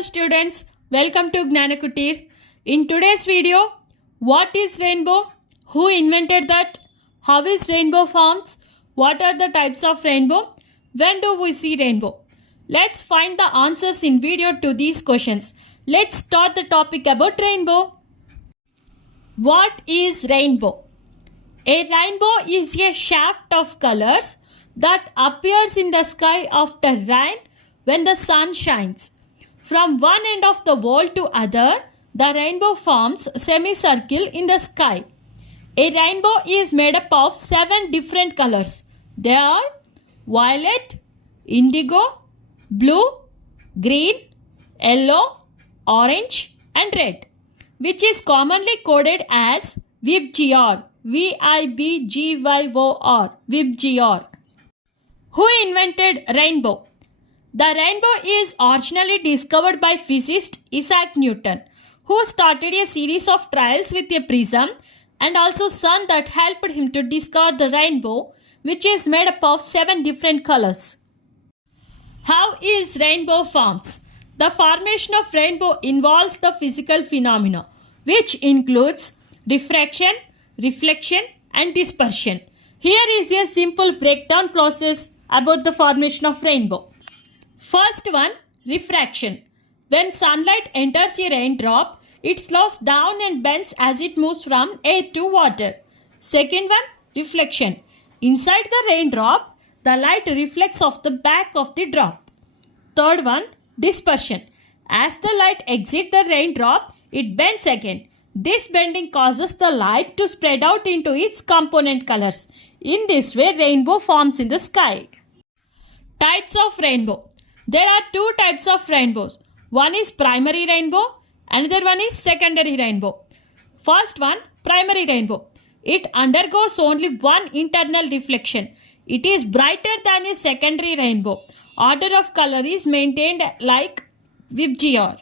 Hello students, welcome to Gnanakutir. In today's video, what is rainbow? Who invented that? How is rainbow formed? What are the types of rainbow? When do we see rainbow? Let's find the answers in video to these questions. Let's start the topic about rainbow. What is rainbow? A rainbow is a shaft of colors that appears in the sky after rain when the sun shines. From one end of the world to other, the rainbow forms a semicircle in the sky. A rainbow is made up of 7 different colors. They are violet, indigo, blue, green, yellow, orange and red, which is commonly coded as VIBGYOR. VIBGYOR. VIBGYOR. Who invented rainbow? The rainbow is originally discovered by physicist Isaac Newton, who started a series of trials with a prism and also sun that helped him to discover the rainbow, which is made up of 7 different colors. How is rainbow formed? The formation of rainbow involves the physical phenomena, which includes diffraction, reflection and dispersion. Here is a simple breakdown process about the formation of rainbow. First one, refraction. When sunlight enters a raindrop, it slows down and bends as it moves from air to water. Second one, reflection. Inside the raindrop, the light reflects off the back of the drop. Third one, dispersion. As the light exits the raindrop, it bends again. This bending causes the light to spread out into its component colors. In this way, rainbow forms in the sky. Types of rainbow. There are 2 types of rainbows. One is primary rainbow, another one is secondary rainbow. First one, primary rainbow. It undergoes only one internal reflection. It is brighter than a secondary rainbow. Order of color is maintained like VIBGYOR.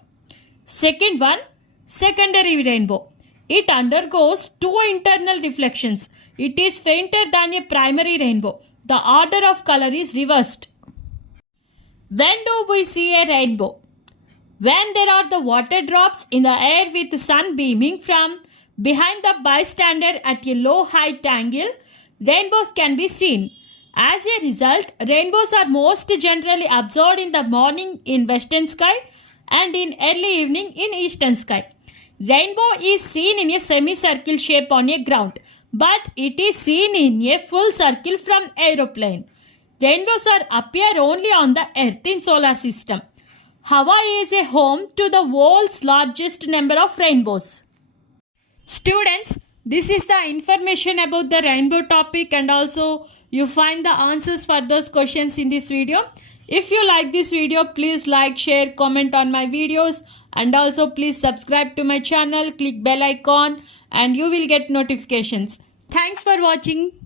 Second one, secondary rainbow. It undergoes 2 internal reflections. It is fainter than a primary rainbow. The order of color is reversed. When do we see a rainbow? When there are the water drops in the air with the sun beaming from behind the bystander at a low height angle, rainbows can be seen. As a result, rainbows are most generally observed in the morning in western sky and in early evening in eastern sky. Rainbow is seen in a semicircle shape on a ground, but it is seen in a full circle from aeroplane. Rainbows appear only on the Earth in solar system. Hawaii is a home to the world's largest number of rainbows. Students, this is the information about the rainbow topic and also you find the answers for those questions in this video. If you like this video, please like, share, comment on my videos and also please subscribe to my channel, click bell icon and you will get notifications. Thanks for watching.